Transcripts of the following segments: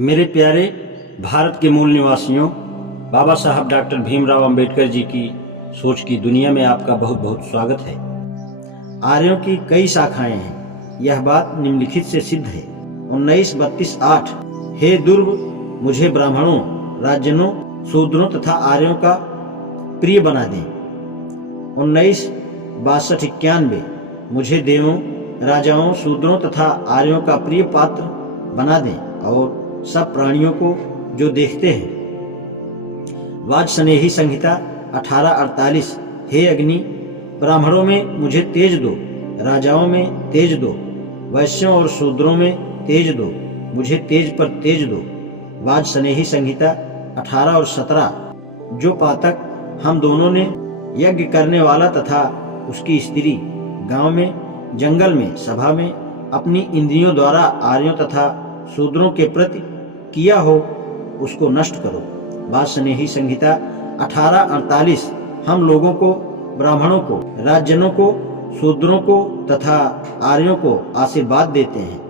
मेरे प्यारे भारत के मूल निवासियों, बाबा साहब डॉक्टर भीमराव अंबेडकर जी की सोच की दुनिया में आपका बहुत बहुत स्वागत है। आर्यों की कई शाखाएं हैं, यह बात निम्नलिखित से सिद्ध है। 1932-8 हे दुर्ग मुझे ब्राह्मणों, राजनों, शूद्रों तथा आर्यों का प्रिय बना दें। 1962-91 मुझे देवों, राजाओं, शूद्रों तथा आर्यों का प्रिय पात्र बना दें और सब प्राणियों को जो देखते हैं। वाजस्नेही संहिता 1848 हे अग्नि, ब्राह्मणों में मुझे तेज दो, राजाओं में तेज दो, वैश्यों और शूद्रों में तेज दो, मुझे तेज पर तेज दो। वाजस्नेही संहिता 18 और 17 जो पातक हम दोनों ने यज्ञ करने वाला तथा उसकी स्त्री गांव में, जंगल में, सभा में अपनी इंद्रियों द्वारा आर्यों तथा शूद्रों के प्रति किया हो उसको नष्ट करो। वाजस्नेही संहिता 1848 हम लोगों को, ब्राह्मणों को, राजजनों को, शूद्रों को तथा आर्यों को आशीर्वाद देते हैं,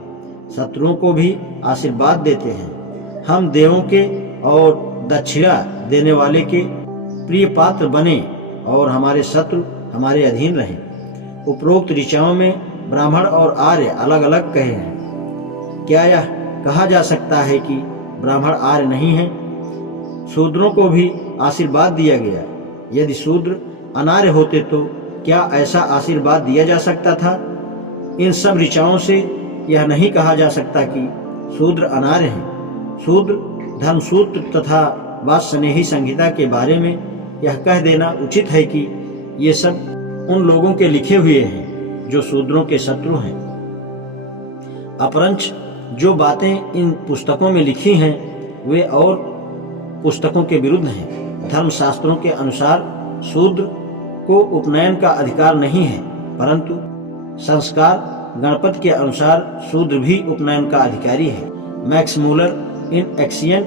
शत्रुओं को भी आशीर्वाद देते हैं। हम देवों के और दक्षिणा देने वाले के प्रिय पात्र बने और हमारे शत्रु हमारे अधीन रहें। उपरोक्त ऋचाओं में ब्राह्मण और आर्य अलग अलग कहे हैं। क्या यह कहा जा सकता है कि ब्राह्मण आर्य नहीं है? शूद्रों को भी आशीर्वाद दिया गया। यदि शूद्र अनार्य होते तो क्या ऐसा आशीर्वाद दिया जा सकता था? इन सब ऋचाओं से यह नहीं कहा जा सकता कि शूद्र अनार्य हैं। शूद्र धर्मसूत्र तथा वाजस्नेही संहिता के बारे में यह कह देना उचित है कि ये सब उन लोगों के लिखे हुए हैं जो शूद्रों के शत्रु हैं। अपरंच जो बातें इन पुस्तकों में लिखी हैं वे और पुस्तकों के विरुद्ध हैं। धर्मशास्त्रों के अनुसार शूद्र को उपनयन का अधिकार नहीं है, परंतु संस्कार गणपति के अनुसार शूद्र भी उपनयन का अधिकारी है। मैक्स मूलर इन एक्सिएंट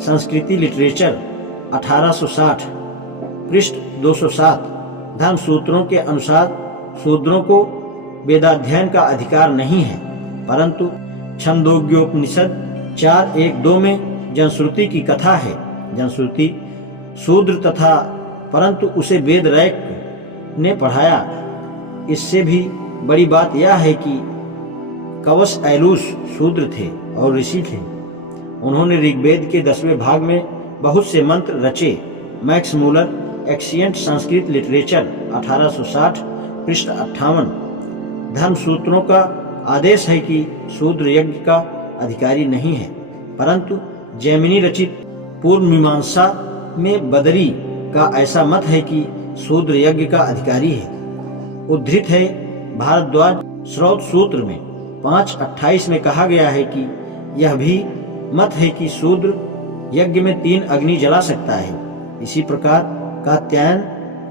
संस्कृति लिटरेचर 1860 पृष्ठ 207 धर्मसूत्रों के अनुसार शूद्रों को वेदाध्ययन का अधिकार नहीं है, परंतु छंदोग्योपनिषद 4:1-2 में जनश्रुति की कथा है। जनश्रुति शूद्र तथा, परंतु उसे वेद रैक ने पढ़ाया। इससे भी बड़ी बात यह है कि कवश ऐलूस शूद्र थे और ऋषि थे। उन्होंने ऋग्वेद के 10वें भाग में बहुत से मंत्र रचे। मैक्स मूलर एक्सिएंट संस्कृत लिटरेचर 1860 पृष्ठ 58 धर्मसूत्रों का आदेश है कि शूद्र यज्ञ का अधिकारी नहीं है, परंतु जैमिनी रचित पूर्व मीमांसा में बदरी का ऐसा मत है कि शूद्र यज्ञ का अधिकारी है। उद्धृत है भारद्वाज श्रौत सूत्र में 5:28 में कहा गया है कि यह भी मत है कि शूद्र यज्ञ में 3 अग्नि जला सकता है। इसी प्रकार कात्यायन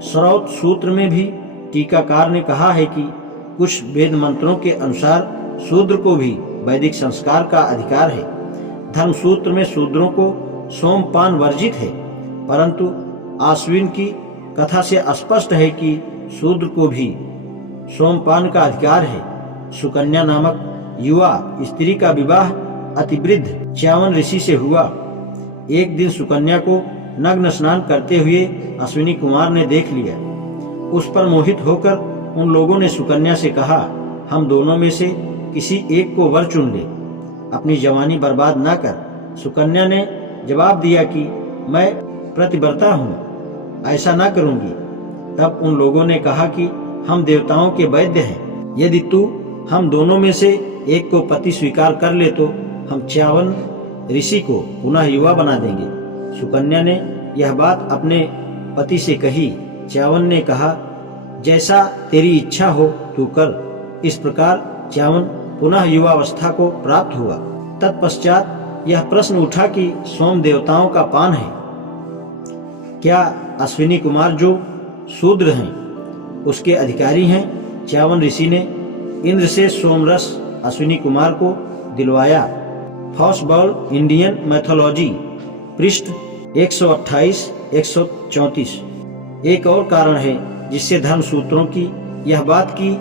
श्रौत सूत्र में भी टीकाकार ने कहा है कि कुछ वेद मंत्रों के अनुसार शूद्र को भी वैदिक संस्कार का अधिकार है। धर्मसूत्र में शूद्रों को सोमपान वर्जित है, परंतु आश्विन की कथा से स्पष्ट है कि शूद्र को भी सोमपान का अधिकार है। सुकन्या नामक युवा स्त्री का विवाह अतिवृद्ध च्यावन ऋषि से हुआ। एक दिन सुकन्या को नग्न स्नान करते हुए अश्विनी कुमार ने देख लिया। उस पर मोहित होकर उन लोगों ने सुकन्या से कहा, हम दोनों में से किसी एक को वर चुन ले, अपनी जवानी बर्बाद ना कर। सुकन्या ने जवाब दिया कि मैं प्रतिव्रता हूँ, ऐसा ना करूंगी। तब उन लोगों ने कहा कि हम देवताओं के वैद्य हैं, यदि तू हम दोनों में से एक को पति स्वीकार कर ले तो हम च्यावन ऋषि को पुनः युवा बना देंगे। सुकन्या ने यह बात अपने पति से कही। च्यावन ने कहा, जैसा तेरी इच्छा हो तू कर। इस प्रकार च्यावन पुनः युवावस्था को प्राप्त हुआ। तत्पश्चात यह प्रश्न उठा कि सोम देवताओं का पान है, क्या अश्विनी कुमार जो शूद्र हैं उसके अधिकारी हैं? च्यावन ऋषि ने इंद्र से सोमरस अश्विनी कुमार को दिलवाया। फॉसबॉल इंडियन मैथोलॉजी पृष्ठ 128-134 एक और कारण है जिससे धर्मसूत्रों की यह बात की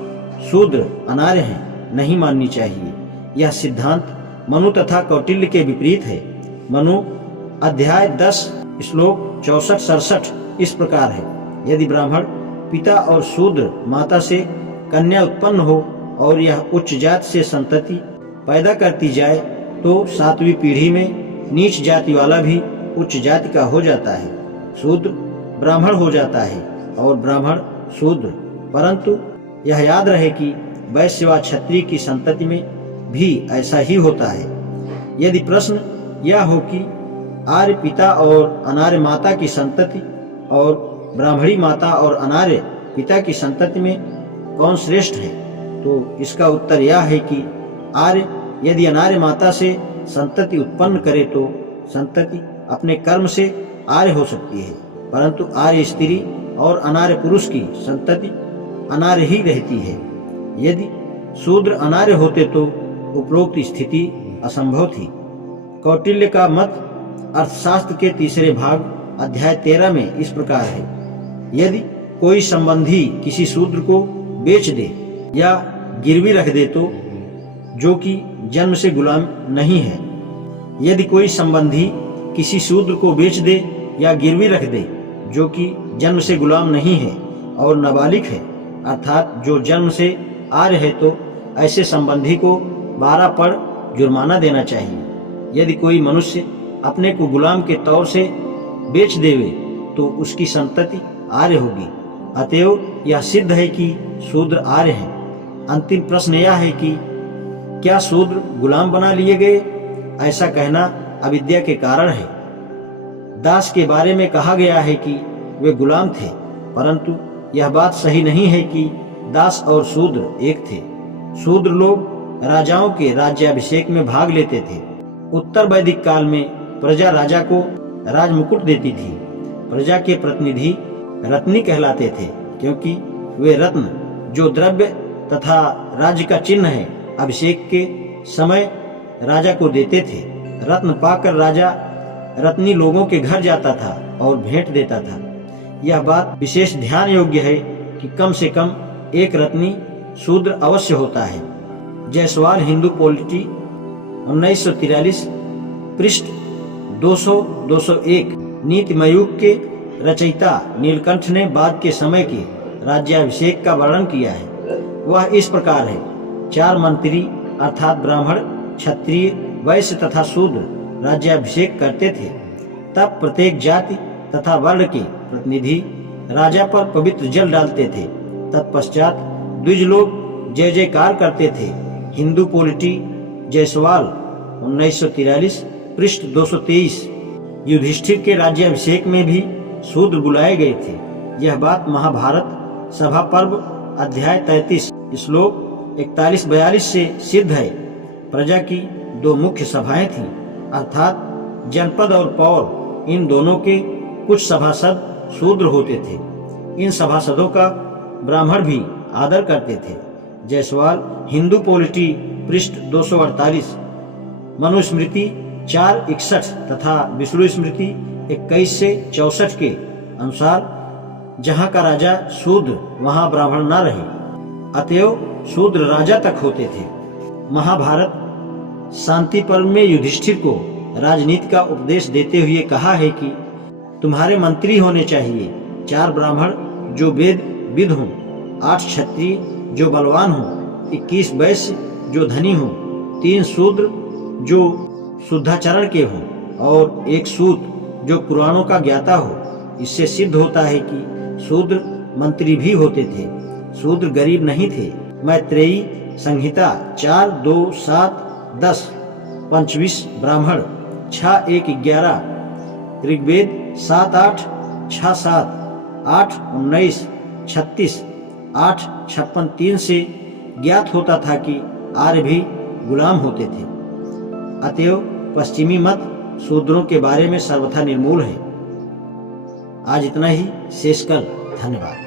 शूद्र अनार्य हैं नहीं माननी चाहिए। यह सिद्धांत मनु तथा कौटिल्य के विपरीत है। मनु अध्याय 10 श्लोक 64-67 इस प्रकार है। यदि ब्राह्मण पिता और शूद्र माता से कन्या उत्पन्न हो और यह उच्च जाति से संतति पैदा करती जाए तो 7वीं पीढ़ी में नीच जाति वाला भी उच्च जाति का हो जाता है, शूद्र ब्राह्मण हो जाता है और ब्राह्मण शूद्र। परंतु यह याद रहे कि वैश्य व क्षत्रिय की संतति में भी ऐसा ही होता है। यदि प्रश्न यह हो कि आर्य पिता और अनार्य माता की संतति और ब्राह्मणी माता और अनार्य पिता की संतति में कौन श्रेष्ठ है, तो इसका उत्तर यह है कि आर्य यदि अनार्य माता से संतति उत्पन्न करे तो संतति अपने कर्म से आर्य हो सकती है, परंतु आर्य स्त्री और अनार्य पुरुष की संतति अनार्य ही रहती है। यदि शूद्र अनार्य होते तो उपरोक्त स्थिति असंभव थी। कौटिल्य का मत अर्थशास्त्र के 3 भाग अध्याय 13 में इस प्रकार है। यदि कोई संबंधी किसी शूद्र को बेच दे या गिरवी रख दे तो जो कि जन्म से गुलाम नहीं है, यदि कोई संबंधी किसी शूद्र को बेच दे या गिरवी रख दे जो कि जन्म से गुलाम नहीं है और नाबालिग है, अर्थात जो जन्म से आर्य है, तो ऐसे संबंधी को 12 पड़ जुर्माना देना चाहिए। यदि कोई मनुष्य अपने को गुलाम के तौर से बेच देवे तो उसकी संतति आर्य होगी। अतएव यह सिद्ध है कि शूद्र आर्य है। अंतिम प्रश्न यह है कि क्या शूद्र गुलाम बना लिए गए? ऐसा कहना अविद्या के कारण है। दास के बारे में कहा गया है कि वे गुलाम थे, परंतु यह बात सही नहीं है कि दास और शूद्र एक थे। शूद्र लोग राजाओं के राज्याभिषेक में भाग लेते थे। उत्तर वैदिक काल में प्रजा राजा को राजमुकुट देती थी। प्रजा के प्रतिनिधि रत्नी कहलाते थे, क्योंकि वे रत्न जो द्रव्य तथा राज्य का चिन्ह है अभिषेक के समय राजा को देते थे। रत्न पाकर राजा रत्नी लोगों के घर जाता था और भेंट देता था। यह बात विशेष ध्यान योग्य है कि कम से कम एक रत्नी शूद्र अवश्य होता है। जायसवाल हिंदू पॉलिटी 1943 पृष्ठ 200-201। नीतिमयूख के रचयिता नीलकंठ ने बाद के समय के राज्याभिषेक का वर्णन किया है। वह इस प्रकार है। 4 मंत्री अर्थात ब्राह्मण, क्षत्रिय, वैश्य तथा शूद्र राज्याभिषेक करते थे। तब प्रत्येक जाति तथा वर्ण के प्रतिनिधि राजा पर पवित्र जल डालते थे। तत्पश्चात द्विज लोग जय जयकार करते थे। हिंदू पॉलिटी जायसवाल 1943 पृष्ठ 223। युधिष्ठिर के राज्याभिषेक में भी शूद्र बुलाए गए थे। यह बात महाभारत सभा पर्व अध्याय 33 श्लोक 41-42 से सिद्ध है। प्रजा की 2 मुख्य सभाएं थीं, अर्थात जनपद और पौर। इन दोनों के कुछ सभासद शूद्र होते थे। इन सभासदों का ब्राह्मण भी आदर करते थे। जायसवाल हिंदू पॉलिटी पृष्ठ 248। मनुस्मृति 4:61 तथा विष्णु स्मृति 21 से 64 के अनुसार जहाँ का राजा शूद्र वहाँ ब्राह्मण न रहे। अतएव शूद्र राजा तक होते थे। महाभारत शांति पर्व में युधिष्ठिर को राजनीति का उपदेश देते हुए कहा है कि तुम्हारे मंत्री होने चाहिए 4 ब्राह्मण जो वेद विद हों, 8 क्षत्रिय जो बलवान हों, 21 वैश्य जो धनी हों, 3 शूद्र जो शुद्धाचरण के हों और 1 सूत जो पुराणों का ज्ञाता हो। इससे सिद्ध होता है कि शूद्र मंत्री भी होते थे। शूद्र गरीब नहीं थे। मैत्रेयी संहिता 4:2-7-10। पंचविश ब्राह्मण 6:1-11। ऋग्वेद 7:8, 6:7, 8:19, 36, 8:56-3 से ज्ञात होता था कि आर्य भी गुलाम होते थे। अतएव पश्चिमी मत शूद्रों के बारे में सर्वथा निर्मूल है। आज इतना ही, शेष कल। धन्यवाद।